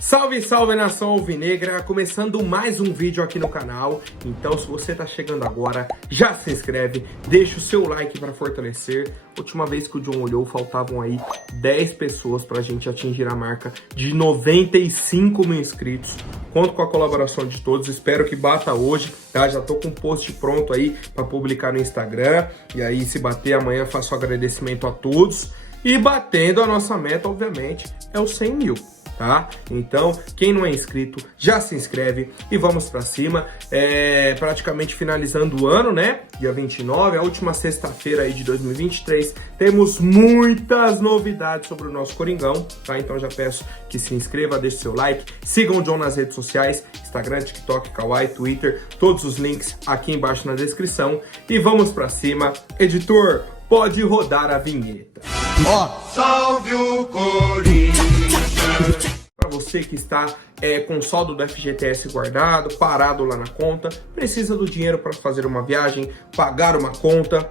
Salve, salve nação alvinegra, começando mais um vídeo aqui no canal. Então se você tá chegando agora, já se inscreve, deixa o seu like para fortalecer. Última vez que o John olhou, faltavam aí 10 pessoas pra gente atingir a marca de 95 mil inscritos. Conto com a colaboração de todos, espero que bata hoje, tá? Já tô com um post pronto aí para publicar no Instagram. E aí se bater amanhã, faço agradecimento a todos. E batendo a nossa meta, obviamente, é os 100 mil. Tá? Então, quem não é inscrito, já se inscreve e vamos pra cima. Praticamente finalizando o ano, né? Dia 29, a última sexta-feira aí de 2023. Temos muitas novidades sobre o nosso Coringão, tá? Então já peço que se inscreva, deixe seu like, sigam o John nas redes sociais, Instagram, TikTok, Kawaii, Twitter, todos os links aqui embaixo na descrição. E vamos pra cima. Editor, pode rodar a vinheta. Salve o Corinthians! Para você que está com saldo do FGTS guardado, parado lá na conta, precisa do dinheiro para fazer uma viagem, pagar uma conta,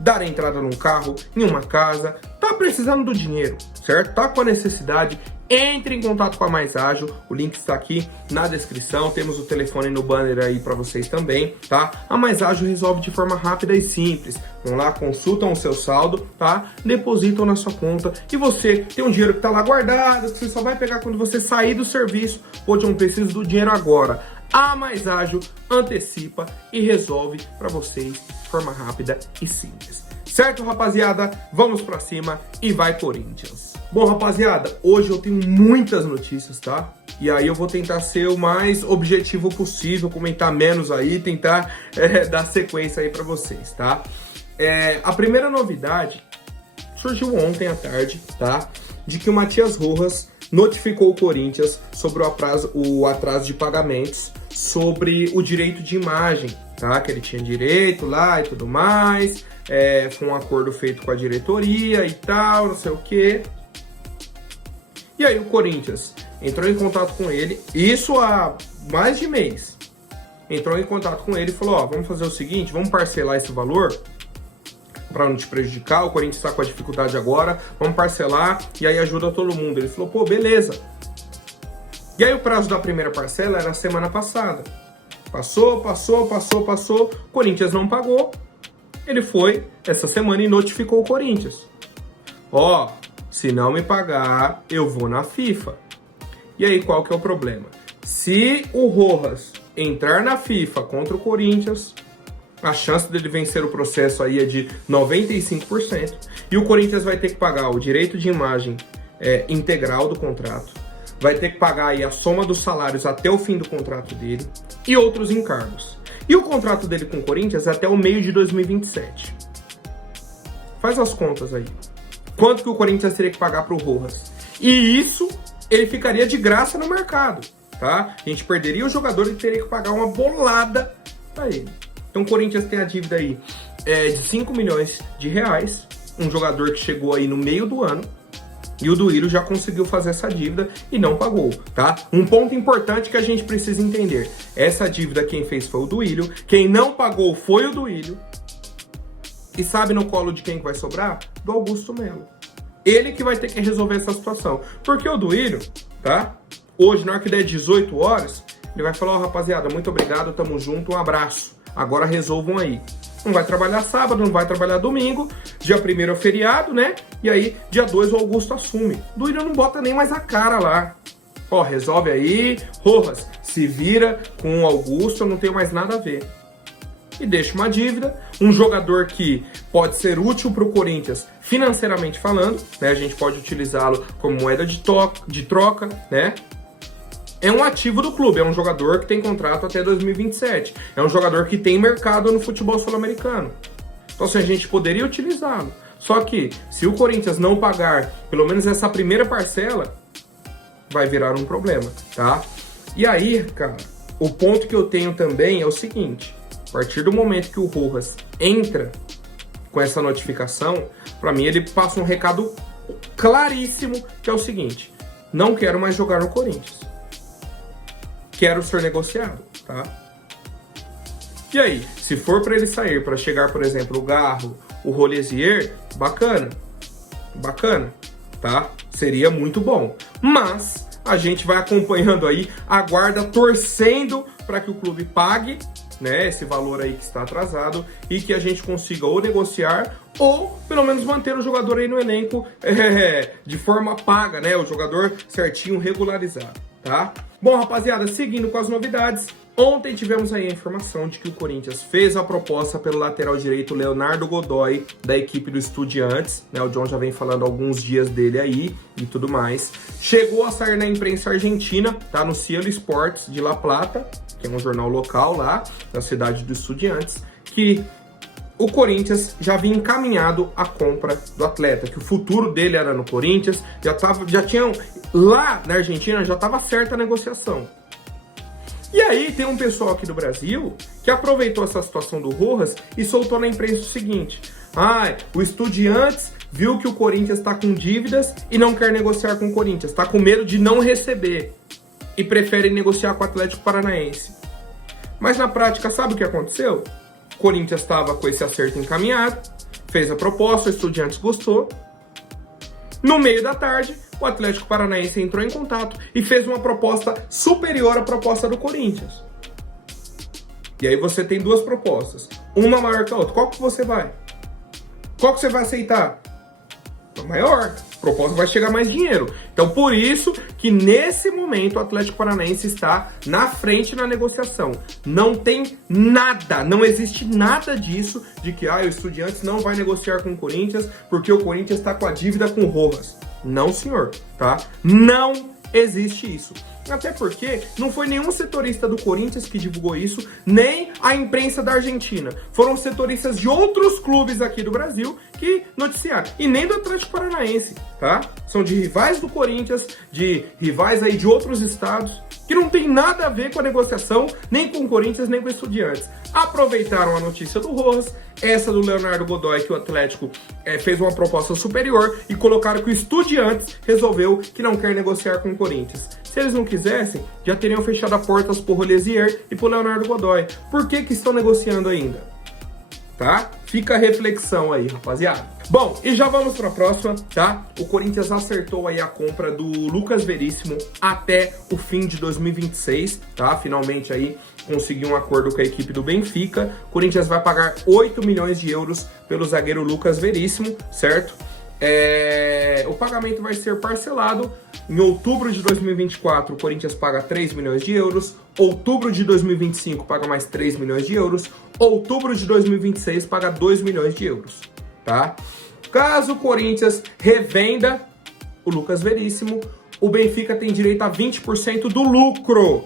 dar entrada num carro, em uma casa, tá precisando do dinheiro, certo? Tá com a necessidade, entre em contato com a Mais Ágil, o link está aqui na descrição, temos o telefone no banner aí para vocês também, tá? A Mais Ágil resolve de forma rápida e simples. Vão lá, consultam o seu saldo, tá? Depositam na sua conta e você tem um dinheiro que tá lá guardado, que você só vai pegar quando você sair do serviço. Pô, eu não preciso do dinheiro agora. A Mais Ágil antecipa e resolve para vocês de forma rápida e simples. Certo, rapaziada? Vamos pra cima e vai Corinthians! Bom, rapaziada, hoje eu tenho muitas notícias, tá? E aí eu vou tentar ser o mais objetivo possível, comentar menos aí, tentar dar sequência aí pra vocês, tá? A primeira novidade surgiu ontem à tarde, tá? De que o Matias Rojas notificou o Corinthians sobre o atraso de pagamentos, sobre o direito de imagem, tá? Que ele tinha direito lá e tudo mais. Foi um acordo feito com a diretoria e tal, não sei o quê. E aí o Corinthians entrou em contato com ele, isso há mais de mês. Entrou em contato com ele e falou, ó, vamos fazer o seguinte, vamos parcelar esse valor para não te prejudicar, o Corinthians está com a dificuldade agora, vamos parcelar e aí ajuda todo mundo. Ele falou, pô, beleza. E aí o prazo da primeira parcela era a semana passada. Passou, o Corinthians não pagou. Ele foi essa semana e notificou o Corinthians. Ó, se não me pagar, eu vou na FIFA. E aí qual que é o problema? Se o Rojas entrar na FIFA contra o Corinthians, a chance dele vencer o processo aí é de 95%. E o Corinthians vai ter que pagar o direito de imagem integral do contrato. Vai ter que pagar aí a soma dos salários até o fim do contrato dele e outros encargos. E o contrato dele com o Corinthians é até o meio de 2027. Faz as contas aí. Quanto que o Corinthians teria que pagar para o Rojas? E isso ele ficaria de graça no mercado, tá? A gente perderia o jogador e teria que pagar uma bolada para ele. Então o Corinthians tem a dívida aí de 5 milhões de reais, um jogador que chegou aí no meio do ano, e o Duílio já conseguiu fazer essa dívida e não pagou, tá? Um ponto importante que a gente precisa entender, essa dívida quem fez foi o Duílio, quem não pagou foi o Duílio, e sabe no colo de quem vai sobrar? Do Augusto Melo. Ele que vai ter que resolver essa situação, porque o Duílio, tá? Hoje, na hora que der 18 horas, ele vai falar, ó, rapaziada, muito obrigado, tamo junto, um abraço, agora resolvam aí. Não vai trabalhar sábado, não vai trabalhar domingo, dia 1º é o feriado, né? E aí, dia 2 o Augusto assume. Duílio não bota nem mais a cara lá. Ó, resolve aí, Rojas, se vira com o Augusto, eu não tenho mais nada a ver. E deixa uma dívida, um jogador que pode ser útil para o Corinthians financeiramente falando, né? A gente pode utilizá-lo como moeda de troca, né? É um ativo do clube, é um jogador que tem contrato até 2027. É um jogador que tem mercado no futebol sul-americano. Então, assim, a gente poderia utilizá-lo. Só que, se o Corinthians não pagar pelo menos essa primeira parcela, vai virar um problema, tá? E aí, cara, o ponto que eu tenho também é o seguinte. A partir do momento que o Rojas entra com essa notificação, para mim ele passa um recado claríssimo, que é o seguinte. Não quero mais jogar no Corinthians. Quero ser negociado, tá? E aí, se for para ele sair, para chegar, por exemplo, o Garro, o Rolizier, bacana, tá? Seria muito bom. Mas a gente vai acompanhando aí, aguarda, torcendo para que o clube pague, né, esse valor aí que está atrasado e que a gente consiga ou negociar ou pelo menos manter o jogador aí no elenco de forma paga, né, o jogador certinho, regularizado, tá? Bom, rapaziada, seguindo com as novidades, ontem tivemos aí a informação de que o Corinthians fez a proposta pelo lateral direito Leonardo Godoy, da equipe do Estudiantes, né? O John já vem falando há alguns dias dele aí e tudo mais. Chegou a sair na imprensa argentina, tá? No Cielo Sports de La Plata, que é um jornal local lá, da cidade do Estudiantes, que o Corinthians já havia encaminhado a compra do atleta, que o futuro dele era no Corinthians, já tinham, lá na Argentina já estava certa a negociação. E aí tem um pessoal aqui do Brasil que aproveitou essa situação do Rojas e soltou na imprensa o seguinte: o Estudiantes viu que o Corinthians está com dívidas e não quer negociar com o Corinthians, está com medo de não receber e prefere negociar com o Atlético Paranaense. Mas na prática, sabe o que aconteceu? O Corinthians estava com esse acerto encaminhado, fez a proposta, o Estudiantes gostou. No meio da tarde, o Atlético Paranaense entrou em contato e fez uma proposta superior à proposta do Corinthians. E aí você tem duas propostas, uma maior que a outra. Qual que você vai? Qual que você vai aceitar? A maior. A proposta vai chegar mais dinheiro. Então, por isso que nesse momento o Atlético Paranaense está na frente na negociação. Não tem nada, não existe nada disso de que o Estudiantes não vai negociar com o Corinthians porque o Corinthians está com a dívida com o Rojas. Não, senhor, tá? Não existe isso. Até porque não foi nenhum setorista do Corinthians que divulgou isso, nem a imprensa da Argentina. Foram setoristas de outros clubes aqui do Brasil que noticiaram. E nem do Atlético Paranaense, tá? São de rivais do Corinthians, de rivais aí de outros estados, que não tem nada a ver com a negociação, nem com o Corinthians, nem com o Estudiantes. Aproveitaram a notícia do Rojas, essa do Leonardo Godoy, que o Atlético fez uma proposta superior, e colocaram que o Estudiantes resolveu que não quer negociar com o Corinthians. Se eles não quisessem, já teriam fechado a portas pro Rolesier e pro Leonardo Godoy. Por que estão negociando ainda? Tá? Fica a reflexão aí, rapaziada. Bom, e já vamos para a próxima, tá? O Corinthians acertou aí a compra do Lucas Veríssimo até o fim de 2026, tá? Finalmente aí conseguiu um acordo com a equipe do Benfica. O Corinthians vai pagar 8 milhões de euros pelo zagueiro Lucas Veríssimo, certo? O pagamento vai ser parcelado. Em outubro de 2024, o Corinthians paga 3 milhões de euros. Outubro de 2025 paga mais 3 milhões de euros. Outubro de 2026 paga 2 milhões de euros, tá? Caso o Corinthians revenda o Lucas Veríssimo, o Benfica tem direito a 20% do lucro.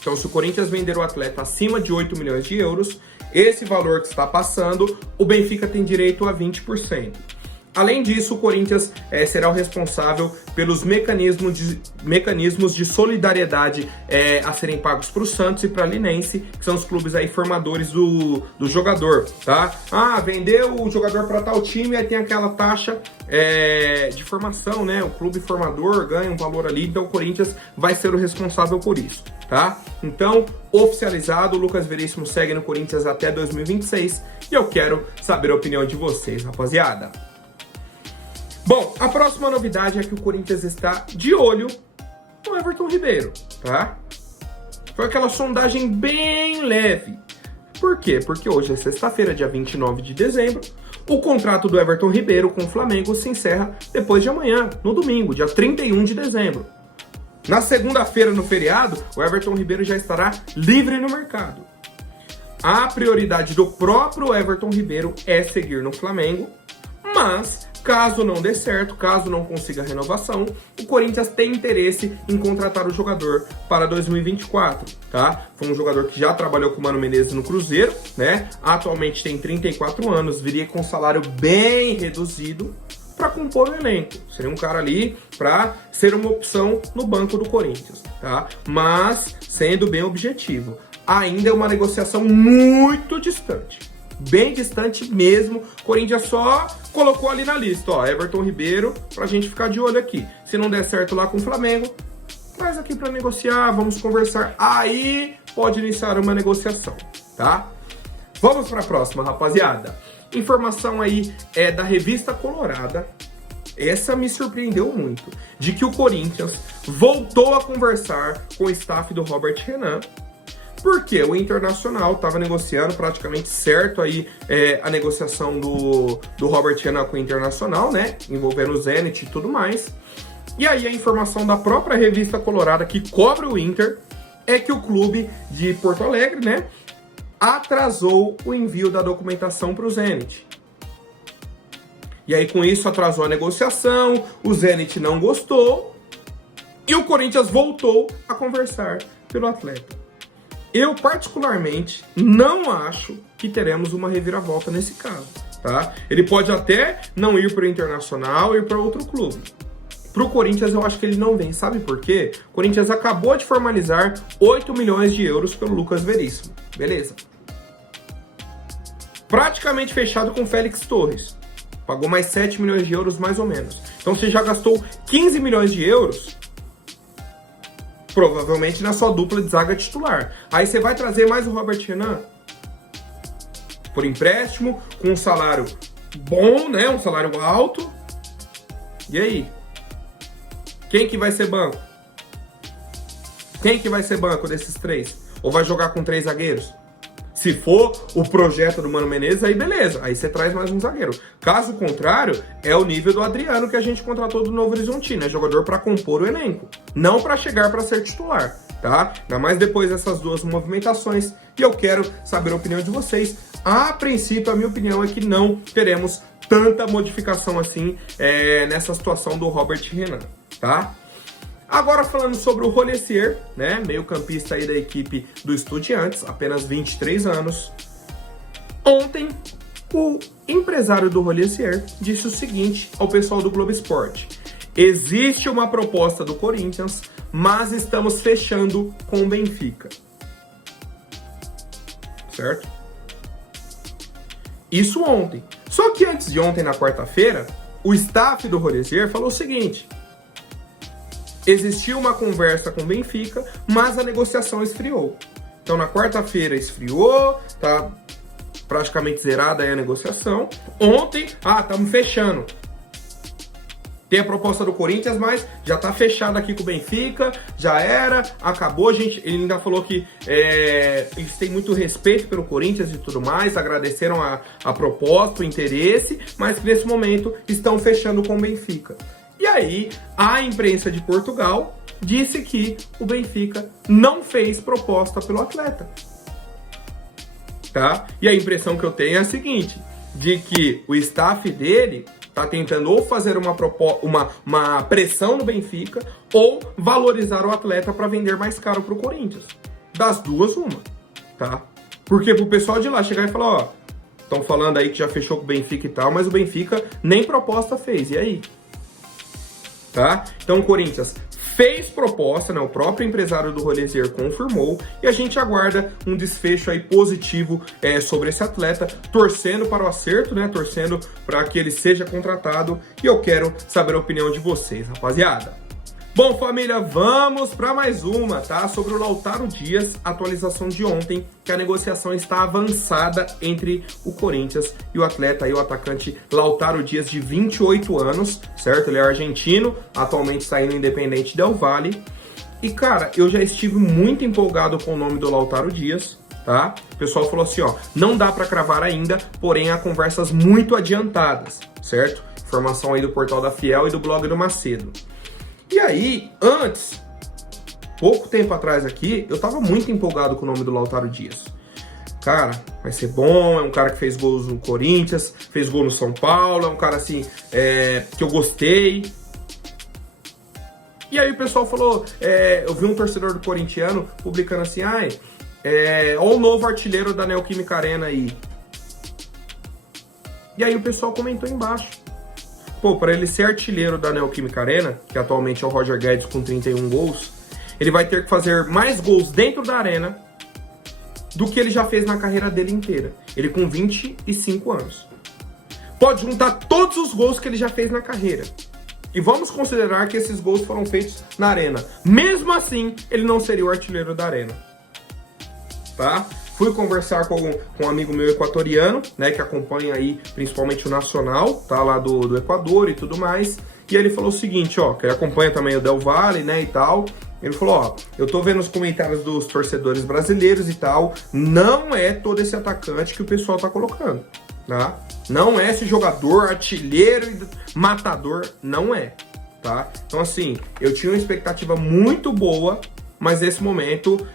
Então, se o Corinthians vender o atleta acima de 8 milhões de euros, esse valor que está passando, o Benfica tem direito a 20%. Além disso, o Corinthians será o responsável pelos mecanismos de solidariedade a serem pagos para o Santos e para a Linense, que são os clubes aí formadores do jogador, tá? Vendeu o jogador para tal time, aí tem aquela taxa de formação, né? O clube formador ganha um valor ali, então o Corinthians vai ser o responsável por isso, tá? Então, oficializado, o Lucas Veríssimo segue no Corinthians até 2026 e eu quero saber a opinião de vocês, rapaziada. Bom, a próxima novidade é que o Corinthians está de olho no Everton Ribeiro, tá? Foi aquela sondagem bem leve. Por quê? Porque hoje é sexta-feira, dia 29 de dezembro, o contrato do Everton Ribeiro com o Flamengo se encerra depois de amanhã, no domingo, dia 31 de dezembro. Na segunda-feira, no feriado, o Everton Ribeiro já estará livre no mercado. A prioridade do próprio Everton Ribeiro é seguir no Flamengo, mas caso não dê certo, caso não consiga a renovação, o Corinthians tem interesse em contratar o jogador para 2024, tá? Foi um jogador que já trabalhou com o Mano Menezes no Cruzeiro, né? Atualmente tem 34 anos, viria com um salário bem reduzido para compor o elenco. Seria um cara ali para ser uma opção no banco do Corinthians, tá? Mas, sendo bem objetivo, ainda é uma negociação muito distante. Bem distante mesmo. Corinthians só colocou ali na lista, ó, Everton Ribeiro, pra gente ficar de olho aqui. Se não der certo lá com o Flamengo, traz aqui pra negociar, vamos conversar. Aí pode iniciar uma negociação, tá? Vamos pra próxima, rapaziada. Informação aí da Revista Colorada, essa me surpreendeu muito, de que o Corinthians voltou a conversar com o staff do Robert Renan, porque o Internacional estava negociando praticamente certo aí a negociação do Robert Renan com o Internacional, né? Envolvendo o Zenit e tudo mais. E aí a informação da própria revista Colorada, que cobre o Inter, é que o clube de Porto Alegre, né, atrasou o envio da documentação para o Zenit. E aí com isso atrasou a negociação, o Zenit não gostou e o Corinthians voltou a conversar pelo atleta. Eu, particularmente, não acho que teremos uma reviravolta nesse caso, tá? Ele pode até não ir para o Internacional, ir para outro clube. Para o Corinthians, eu acho que ele não vem. Sabe por quê? O Corinthians acabou de formalizar 8 milhões de euros pelo Lucas Veríssimo. Beleza. Praticamente fechado com o Félix Torres. Pagou mais 7 milhões de euros, mais ou menos. Então, você já gastou 15 milhões de euros... provavelmente na sua dupla de zaga titular. Aí você vai trazer mais o Robert Renan por empréstimo, com um salário bom, né? Um salário alto. E aí? Quem que vai ser banco? Quem que vai ser banco desses três? Ou vai jogar com 3 zagueiros? Se for o projeto do Mano Menezes, aí beleza. Aí você traz mais um zagueiro. Caso contrário, é o nível do Adriano que a gente contratou do Novo Horizontino. É jogador para compor o elenco, não para chegar para ser titular, tá? Ainda mais depois dessas duas movimentações. E eu quero saber a opinião de vocês. A princípio, a minha opinião é que não teremos tanta modificação assim nessa situação do Robert Renan, tá? Agora falando sobre o Rolissier, né, meio campista aí da equipe do Estudiantes, apenas 23 anos. Ontem, o empresário do Rolissier disse o seguinte ao pessoal do Globo Esporte: existe uma proposta do Corinthians, mas estamos fechando com o Benfica. Certo? Isso ontem. Só que antes de ontem, na quarta-feira, o staff do Rolissier falou o seguinte: existiu uma conversa com o Benfica, mas a negociação esfriou. Então, na quarta-feira esfriou, tá praticamente zerada aí a negociação. Ontem, estamos fechando. Tem a proposta do Corinthians, mas já tá fechado aqui com o Benfica, já era, acabou, gente. Ele ainda falou que eles têm muito respeito pelo Corinthians e tudo mais, agradeceram a proposta, o interesse, mas que nesse momento estão fechando com o Benfica. E aí, a imprensa de Portugal disse que o Benfica não fez proposta pelo atleta. Tá? E a impressão que eu tenho é a seguinte, de que o staff dele tá tentando ou fazer uma pressão no Benfica ou valorizar o atleta para vender mais caro pro Corinthians. Das duas, uma. Tá? Porque pro pessoal de lá chegar e falar, ó, estão falando aí que já fechou com o Benfica e tal, mas o Benfica nem proposta fez. E aí? Tá? Então o Corinthians fez proposta, né? O próprio empresário do Rolissier confirmou e a gente aguarda um desfecho aí positivo sobre esse atleta, torcendo para o acerto, né? Torcendo para que ele seja contratado, e eu quero saber a opinião de vocês, rapaziada. Bom, família, vamos para mais uma, tá? Sobre o Lautaro Dias, atualização de ontem, que a negociação está avançada entre o Corinthians e o atleta, aí, o atacante Lautaro Dias, de 28 anos, certo? Ele é argentino, atualmente está indo Independente Del Valle. E, cara, eu já estive muito empolgado com o nome do Lautaro Dias, tá? O pessoal falou assim, ó, não dá para cravar ainda, porém há conversas muito adiantadas, certo? Informação aí do Portal da Fiel e do blog do Macedo. E aí, antes, pouco tempo atrás aqui, eu tava muito empolgado com o nome do Lautaro Dias. Cara, vai ser bom, é um cara que fez gols no Corinthians, fez gol no São Paulo, é um cara assim, que eu gostei. E aí o pessoal falou, eu vi um torcedor do corintiano publicando assim, olha o novo artilheiro da Neoquímica Arena aí. E aí o pessoal comentou embaixo. Pô, para ele ser artilheiro da Neoquímica Arena, que atualmente é o Roger Guedes com 31 gols, ele vai ter que fazer mais gols dentro da arena do que ele já fez na carreira dele inteira. Ele com 25 anos. Pode juntar todos os gols que ele já fez na carreira. E vamos considerar que esses gols foram feitos na arena. Mesmo assim, ele não seria o artilheiro da arena. Tá? Fui conversar com um amigo meu equatoriano, né, que acompanha aí principalmente o Nacional, tá, lá do Equador e tudo mais. E ele falou o seguinte, ó, que ele acompanha também o Del Valle, né, e tal. Ele falou, ó, eu tô vendo os comentários dos torcedores brasileiros e tal, não é todo esse atacante que o pessoal tá colocando, tá? Não é esse jogador artilheiro e matador, não é, tá? Então, assim, eu tinha uma expectativa muito boa, mas nesse momento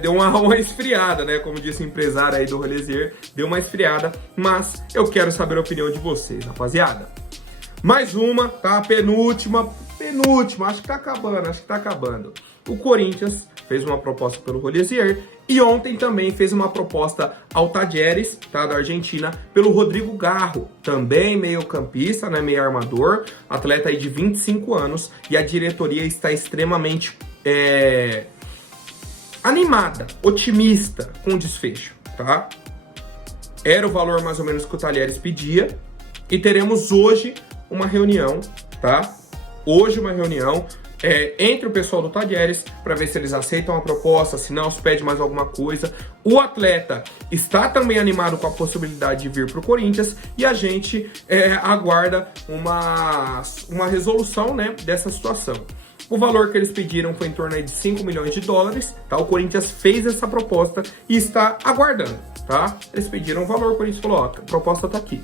deu uma esfriada, né? Como disse o empresário aí do Rolizier, deu uma esfriada, mas eu quero saber a opinião de vocês, rapaziada. Mais uma, tá? Penúltima, acho que tá acabando. O Corinthians fez uma proposta pelo Rolizier e ontem também fez uma proposta ao Talleres, tá? Da Argentina, pelo Rodrigo Garro, também meio campista, né? Meio armador, atleta aí de 25 anos e a diretoria está extremamente animada, otimista com o desfecho, tá? Era o valor mais ou menos que o Talleres pedia e teremos hoje uma reunião, tá? Hoje uma reunião entre o pessoal do Talleres para ver se eles aceitam a proposta, se não, se pede mais alguma coisa. O atleta está também animado com a possibilidade de vir para o Corinthians e a gente aguarda uma resolução, né, dessa situação. O valor que eles pediram foi em torno aí de 5 milhões de dólares, tá? O Corinthians fez essa proposta e está aguardando, tá? Eles pediram o valor, o Corinthians falou, ó, a proposta tá aqui.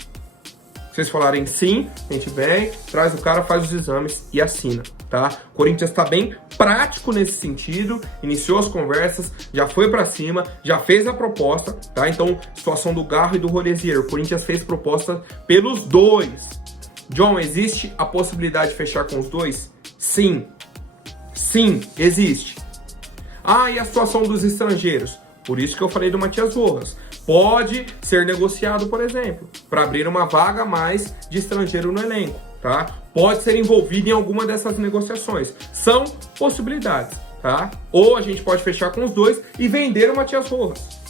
Vocês falarem sim, a gente vem, traz o cara, faz os exames e assina, tá? O Corinthians tá bem prático nesse sentido, iniciou as conversas, já foi pra cima, já fez a proposta, tá? Então, situação do Garro e do Rolizier, o Corinthians fez proposta pelos dois. John, existe a possibilidade de fechar com os dois? Sim. Sim, existe. Ah, e a situação dos estrangeiros? Por isso que eu falei do Matias Rojas. Pode ser negociado, por exemplo, para abrir uma vaga a mais de estrangeiro no elenco, tá? Pode ser envolvido em alguma dessas negociações. São possibilidades, tá? Ou a gente pode fechar com os dois e vender o Matias Rojas.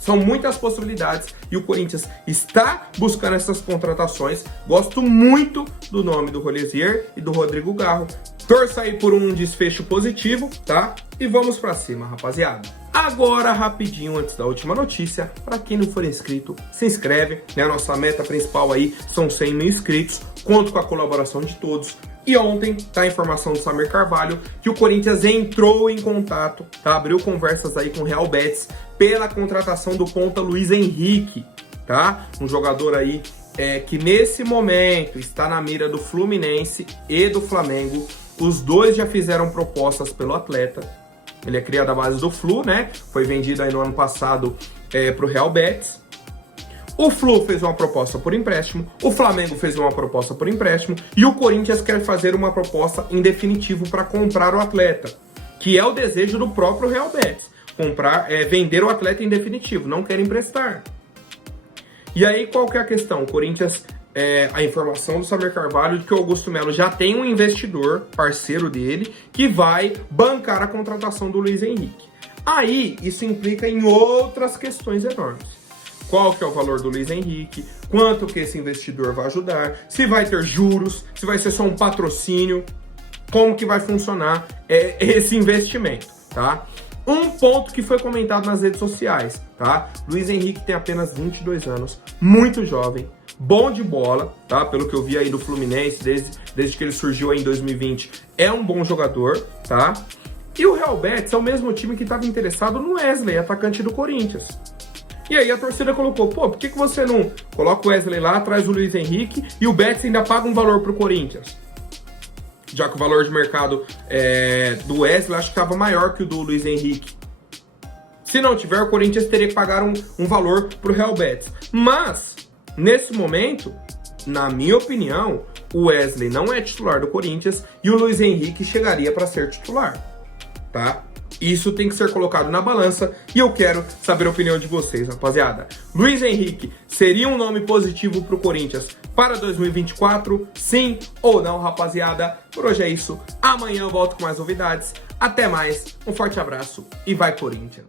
São muitas possibilidades e o Corinthians está buscando essas contratações. Gosto muito do nome do Rolizier e do Rodrigo Garro. Torça aí por um desfecho positivo, tá? E vamos pra cima, rapaziada. Agora, rapidinho, antes da última notícia, para quem não for inscrito, se inscreve, né? A nossa meta principal aí são 100 mil inscritos, conto com a colaboração de todos. E ontem, tá a informação do Samir Carvalho, que o Corinthians entrou em contato, tá? Abriu conversas aí com o Real Betis pela contratação do ponta Luiz Henrique, tá? Um jogador aí que nesse momento está na mira do Fluminense e do Flamengo. Os dois já fizeram propostas pelo atleta. Ele é criado à base do Flu, né? Foi vendido aí no ano passado para o Real Betis. O Flu fez uma proposta por empréstimo, o Flamengo fez uma proposta por empréstimo e o Corinthians quer fazer uma proposta em definitivo para comprar o atleta, que é o desejo do próprio Real Betis. Vender o atleta em definitivo, não quer emprestar. E aí, qual que é a questão? O Corinthians, a informação do Samir Carvalho de que o Augusto Melo já tem um investidor, parceiro dele, que vai bancar a contratação do Luiz Henrique. Aí, isso implica em outras questões enormes. Qual que é o valor do Luiz Henrique? Quanto que esse investidor vai ajudar? Se vai ter juros? Se vai ser só um patrocínio? Como que vai funcionar esse investimento, tá? Um ponto que foi comentado nas redes sociais, tá? Luiz Henrique tem apenas 22 anos, muito jovem, bom de bola, tá? Pelo que eu vi aí do Fluminense, desde que ele surgiu aí em 2020, é um bom jogador, tá? E o Real Betis é o mesmo time que estava interessado no Wesley, atacante do Corinthians. E aí a torcida colocou, pô, por que você não coloca o Wesley lá, traz o Luiz Henrique e o Betis ainda paga um valor pro Corinthians? Já que o valor de mercado do Wesley acho que estava maior que o do Luiz Henrique. Se não tiver, o Corinthians teria que pagar um valor pro Real Betis. Mas, nesse momento, na minha opinião, o Wesley não é titular do Corinthians e o Luiz Henrique chegaria para ser titular, tá? Isso tem que ser colocado na balança e eu quero saber a opinião de vocês, rapaziada. Luiz Henrique seria um nome positivo para o Corinthians para 2024? Sim ou não, rapaziada? Por hoje é isso. Amanhã eu volto com mais novidades. Até mais, um forte abraço e vai Corinthians!